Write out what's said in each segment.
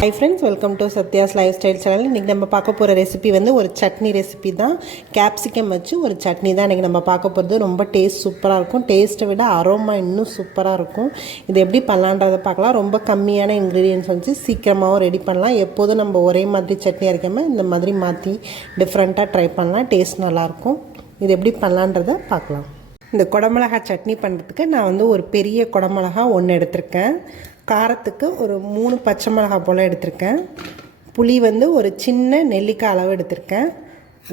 high friends welcome to Satya's lifestyle channel इनकी நம்ம பார்க்க போற ரெசிபி வந்து ஒரு சட்னி ரெசிபி தான் கேப்சிகம் வச்சு ஒரு சட்னி தான் இன்னைக்கு நம்ம பார்க்க போறது ரொம்ப டேஸ்ட் சூப்பரா இருக்கும் டேஸ்ட்டை விட அரோமா இன்னும் சூப்பரா இருக்கும் இது எப்படி பண்ணலாம்ன்றத பார்க்கலாம் ரொம்ப கம்மியான இன்கிரிடியன்ட்ஸ் வச்சு சீக்கிரமாவும் ரெடி பண்ணலாம் எப்போதும் நம்ம ஒரே மாதிரி சட்னி அரைக்காம இந்த மாதிரி மாத்தி டிஃபரண்டா ட்ரை பண்ணலாம் டேஸ்ட் நல்லா இருக்கும் இது எப்படி பண்ணலாம்ன்றத பார்க்கலாம் இந்த குடமிளகாய் சட்னி பண்ணுறதுக்கு நான் வந்து ஒரு பெரிய குடமிளகாய் ஒன்று எடுத்திருக்கேன் காரத்துக்கு ஒரு 3 பச்சை மிளகாய் போல் எடுத்திருக்கேன் புளி வந்து ஒரு சின்ன நெல்லிக்காய் அளவு எடுத்திருக்கேன்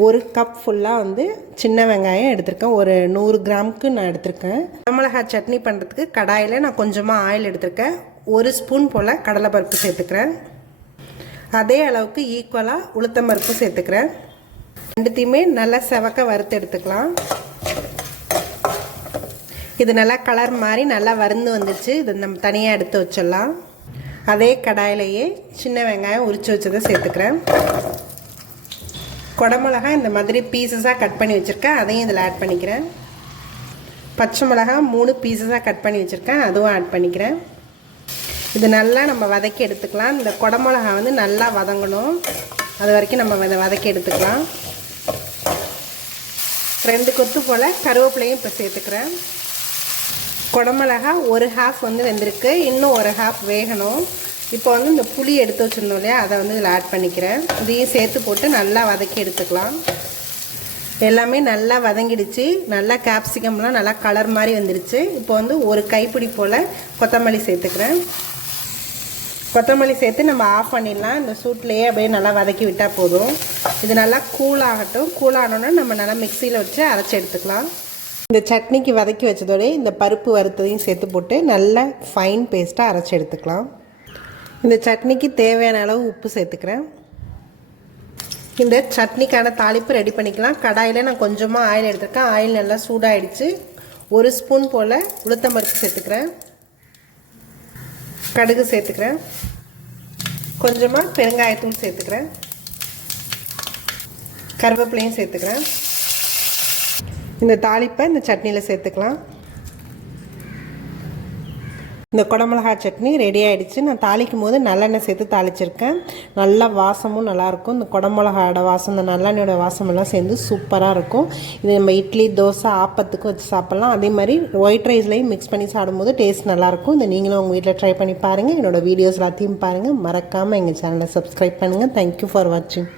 ஒரு கப் ஃபுல்லாக வந்து சின்ன வெங்காயம் எடுத்திருக்கேன் ஒரு 100 கிராமுக்கு நான் எடுத்திருக்கேன் குடமிளகாய் சட்னி பண்ணுறதுக்கு கடாயில் நான் கொஞ்சமாக ஆயில் எடுத்திருக்கேன் 1 ஸ்பூன் போல் கடலைப்பருப்பு சேர்த்துக்கிறேன் அதே அளவுக்கு ஈக்குவலாக உளுத்தம்பருப்பு சேர்த்துக்கிறேன் ரெண்டுத்தையுமே நல்லா செவக்க வறுத்து எடுத்துக்கலாம் இது நல்லா கலர் மாதிரி நல்லா வறுந்து வந்துச்சு இது நம்ம தனியாக எடுத்து வச்சிடலாம் அதே கடாயிலேயே சின்ன வெங்காயம் உரித்து வச்சதை சேர்த்துக்கிறேன் குடமிளகாய் இந்த மாதிரி பீசஸாக கட் பண்ணி வச்சுருக்கேன் அதையும் இதில் ஆட் பண்ணிக்கிறேன் பச்சை மிளகாய் 3 பீசஸாக கட் பண்ணி வச்சுருக்கேன் அதுவும் ஆட் பண்ணிக்கிறேன் இது நல்லா நம்ம வதக்கி எடுத்துக்கலாம் இந்த குடமிளகாய் வந்து நல்லா வதங்கணும் அது வரைக்கும் நம்ம இதை வதக்கி எடுத்துக்கலாம் 2 கொத்து போல் கருவேப்பிலையும் இப்போ சேர்த்துக்கிறேன் குடமிளகா ஒரு ஹாஃப் வந்து வெந்திருக்கு இன்னும் ஒரு ஹாஃப் வேகணும் இப்போ வந்து இந்த புளி எடுத்து வச்சுருந்தோம் இல்லையா அதை வந்து இதில் ஆட் பண்ணிக்கிறேன் இதையும் சேர்த்து போட்டு நல்லா வதக்கி எடுத்துக்கலாம் எல்லாமே நல்லா வதங்கிடுச்சு நல்லா கேப்சிகம்லாம் நல்லா கலர் மாதிரி வந்துடுச்சு இப்போ வந்து ஒரு கைப்பிடி போல் கொத்தமல்லி சேர்த்துக்கிறேன் கொத்தமல்லி சேர்த்து நம்ம ஆஃப் பண்ணிடலாம் இந்த சூட்லேயே அப்படியே நல்லா வதக்கி விட்டால் போதும் இது நல்லா கூலாகட்டும் கூலானோன்னா நம்ம நல்லா மிக்சியில் வச்சு அரைச்சி எடுத்துக்கலாம் இந்த சட்னிக்கு வதக்கி வச்சதோட இந்த பருப்பு வறுத்ததையும் சேர்த்து போட்டு நல்லா ஃபைன் பேஸ்ட்டாக அரைச்சி எடுத்துக்கலாம் இந்த சட்னிக்கு தேவையான அளவு உப்பு சேர்த்துக்கிறேன் இந்த சட்னிக்கான தாளிப்பு ரெடி பண்ணிக்கலாம் கடாயில் நான் கொஞ்சமாக ஆயில் எடுத்துருக்கேன் ஆயில் நல்லா சூடாகிடுச்சு 1 ஸ்பூன் போல் உளுத்தம்பருப்பு சேர்த்துக்கிறேன் கடுகு சேர்த்துக்கிறேன் கொஞ்சமாக பெருங்காயத்தூள் சேர்த்துக்கிறேன் கருவேப்பிலையும் சேர்த்துக்கிறேன் இந்த தாளிப்பை இந்த சட்னியில் சேர்த்துக்கலாம் இந்த குடமிளகாய் சட்னி ரெடி ஆகிடுச்சு நான் தாளிக்கும் போது நல்லெண்ணெய் சேர்த்து தாளிச்சிருக்கேன் நல்லா வாசமும் நல்லாயிருக்கும் இந்த குடமிளகாயோட வாசம் இந்த நல்லெண்ணெயோட வாசமெல்லாம் சேர்ந்து சூப்பராக இருக்கும் இது நம்ம இட்லி தோசை ஆப்பத்துக்கும் வச்சு சாப்பிட்லாம் அதே மாதிரி ஒயிட் ரைஸ்லையும் மிக்ஸ் பண்ணி சாப்பிடும்போது டேஸ்ட் நல்லாயிருக்கும் இந்த நீங்களும் உங்கள் வீட்டில் ட்ரை பண்ணி பாருங்கள் என்னோடய வீடியோஸ் எல்லாத்தையும் பாருங்கள் மறக்காமல் எங்கள் சேனலை சப்ஸ்கிரைப் பண்ணுங்கள் தேங்க்யூ ஃபார் வாட்சிங்